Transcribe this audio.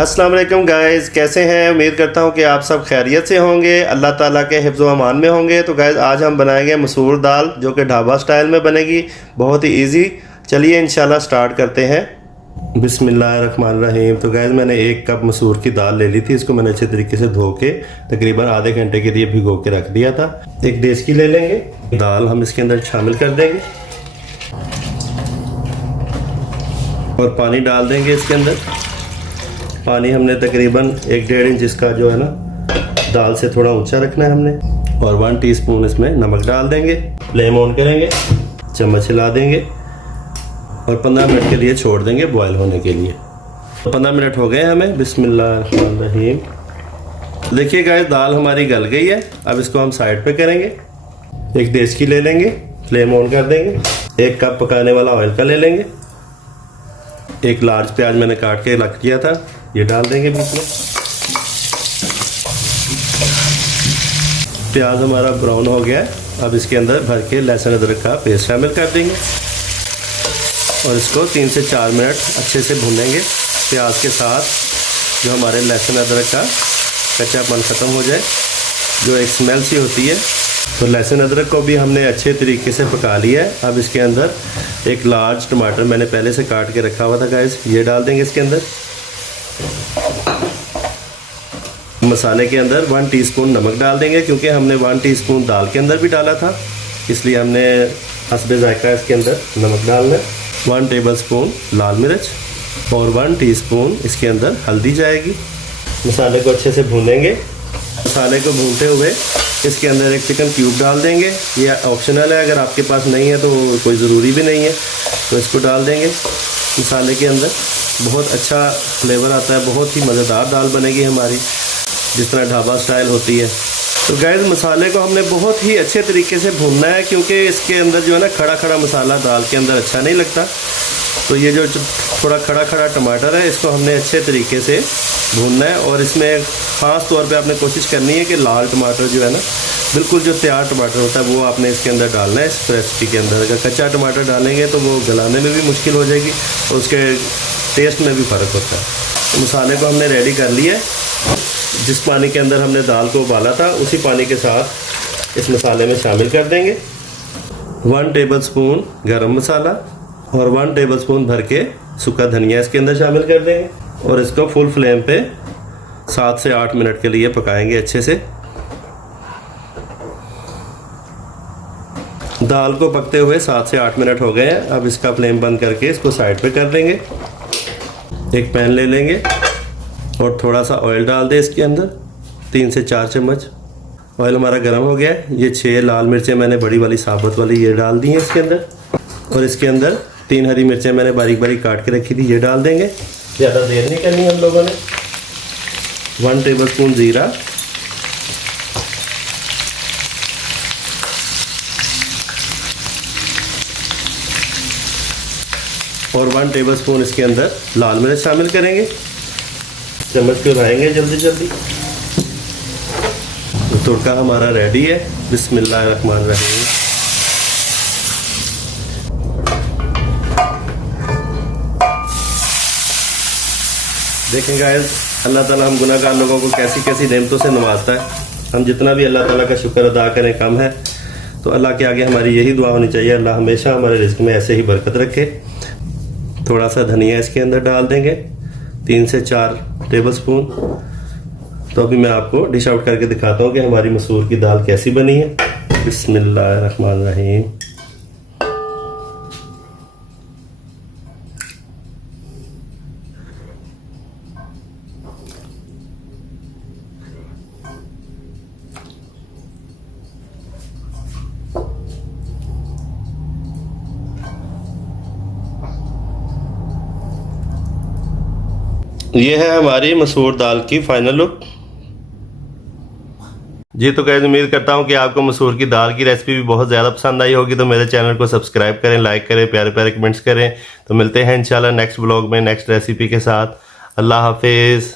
अस्सलाम वालेकुम गाइस, कैसे हैं। उम्मीद करता हूं कि आप सब खैरियत से होंगे, अल्लाह ताला के हिफ्ज़ व अमान में होंगे। तो गाइस आज हम बनाएंगे मसूर दाल जो कि ढाबा स्टाइल में बनेगी, बहुत ही इजी। चलिए इंशाल्लाह स्टार्ट करते हैं। बिस्मिल्लाहिर्रहमानिर्रहीम। तो गाइस मैंने 1 कप मसूर की दाल ले ली थी। इसको मैंने अच्छे तरीके से धो के तकरीबन आधे घंटे के लिए भिगो के रख दिया था। एक देचकी ले लेंगे, दाल हम इसके अंदर शामिल कर देंगे और पानी डाल देंगे इसके अंदर। पानी हमने तकरीबन 1-1.5 इंच इसका जो है ना दाल से थोड़ा ऊंचा रखना है हमने। और 1 टीस्पून इसमें नमक डाल देंगे। फ्लेम ऑन करेंगे, चम्मच हिला देंगे और 15 मिनट के लिए छोड़ देंगे बॉयल होने के लिए। तो 15 मिनट हो गए हमें। बिस्मिल्लाहिर्रहमानिर्रहीम। देखिए गाइस दाल हमारी गल गई है। अब इसको हम साइड पे करेंगे। एक देचकी ले लेंगे, फ्लेम ऑन कर देंगे। 1 कप पकाने वाला ऑयल का ले लेंगे। एक लार्ज प्याज मैंने काट के रख दिया था, ये डाल देंगे बीच में। प्याज हमारा ब्राउन हो गया है। अब इसके अंदर भर के लहसुन अदरक का पेस्ट शामिल कर देंगे और इसको 3 से 4 मिनट अच्छे से भूनेंगे प्याज के साथ। जो हमारे लहसुन अदरक का कच्चापन ख़त्म हो जाए, जो एक स्मेल सी होती है। तो लहसुन अदरक को भी हमने अच्छे तरीके से पका लिया है। अब इसके अंदर एक लार्ज टमाटर मैंने पहले से काट के रखा हुआ था गाइस, ये डाल देंगे इसके अंदर। मसाले के अंदर 1 टीस्पून नमक डाल देंगे, क्योंकि हमने 1 टीस्पून दाल के अंदर भी डाला था, इसलिए हमने हस्बे जायका इसके अंदर नमक डालना है। 1 टेबलस्पून लाल मिर्च और 1 टीस्पून इसके अंदर हल्दी जाएगी। मसाले को अच्छे से भूनेंगे। मसाले को भूनते हुए इसके अंदर एक चिकन क्यूब डाल देंगे। ये ऑप्शनल है, अगर आपके पास नहीं है तो कोई ज़रूरी भी नहीं है। तो इसको डाल देंगे मसाले के अंदर। बहुत अच्छा फ्लेवर आता है, बहुत ही मज़ेदार दाल बनेगी हमारी, जिस तरह ढाबा स्टाइल होती है। तो गैस मसाले को हमने बहुत ही अच्छे तरीके से भूनना है, क्योंकि इसके अंदर जो है ना खड़ा खड़ा मसाला दाल के अंदर अच्छा नहीं लगता। तो ये जो थोड़ा खड़ा खड़ा टमाटर है, इसको हमने अच्छे तरीके से भूनना है। और इसमें ख़ास तौर पे आपने कोशिश करनी है कि लाल टमाटर जो है ना, बिल्कुल जो तैयार टमाटर होता है वो आपने इसके अंदर डालना है इस रेसिपी के अंदर। अगर कच्चा टमाटर डालेंगे तो वो गलाने में भी मुश्किल हो जाएगी और उसके टेस्ट में भी फ़र्क होता है। तो मसाले को हमने रेडी कर लिया है। जिस पानी के अंदर हमने दाल को उबाला था, उसी पानी के साथ इस मसाले में शामिल कर देंगे। 1 टेबलस्पून गरम मसाला और 1 टेबलस्पून भर के सूखा धनिया इसके अंदर शामिल कर देंगे और इसको फुल फ्लेम पे 7 से 8 मिनट के लिए पकाएंगे अच्छे से। दाल को पकते हुए 7 से 8 मिनट हो गए हैं। अब इसका फ्लेम बंद करके इसको साइड पे कर देंगे। एक पैन ले लेंगे और थोड़ा सा ऑयल डाल दें इसके अंदर, 3 से 4 चम्मच। ऑयल हमारा गर्म हो गया है। ये 6 लाल मिर्चें मैंने बड़ी वाली साबुत वाली ये डाल दी हैं इसके अंदर। और इसके अंदर 3 हरी मिर्चें मैंने बारीक बारीक काट के रखी थी, ये डाल देंगे। ज़्यादा देर नहीं करनी हम लोगों ने। 1 टेबलस्पून ज़ीरा और 1 टेबलस्पून इसके अंदर लाल मिर्च शामिल करेंगे। चम्मच को हिलाएंगे जल्दी जल्दी। तो तुड़का हमारा रेडी है। बिस्मिल्लाहिर्रहमानिर्रहीम। देखें गाइस, अल्लाह ताला हम गुनाहगार लोगों को कैसी कैसी नेमतों से नवाजता है। हम जितना भी अल्लाह ताला का शुक्र अदा करें कम है। तो अल्लाह के आगे हमारी यही दुआ होनी चाहिए, अल्लाह हमेशा हमारे रिज़्क़ में ऐसे ही बरकत रखे। थोड़ा सा धनिया इसके अंदर डाल देंगे, 3 से 4 टेबलस्पून। तो अभी मैं आपको डिश आउट करके दिखाता हूँ कि हमारी मसूर की दाल कैसी बनी है। बिस्मिल्लाहिर्रहमानिर्रहीम। ये है हमारी मसूर दाल की फाइनल लुक। जी तो गाइस उम्मीद करता हूँ कि आपको मसूर की दाल की रेसिपी भी बहुत ज़्यादा पसंद आई होगी। तो मेरे चैनल को सब्सक्राइब करें, लाइक करें, प्यारे प्यारे कमेंट्स करें। तो मिलते हैं इंशाल्लाह नेक्स्ट ब्लॉग में नेक्स्ट रेसिपी के साथ। अल्लाह हाफिज़।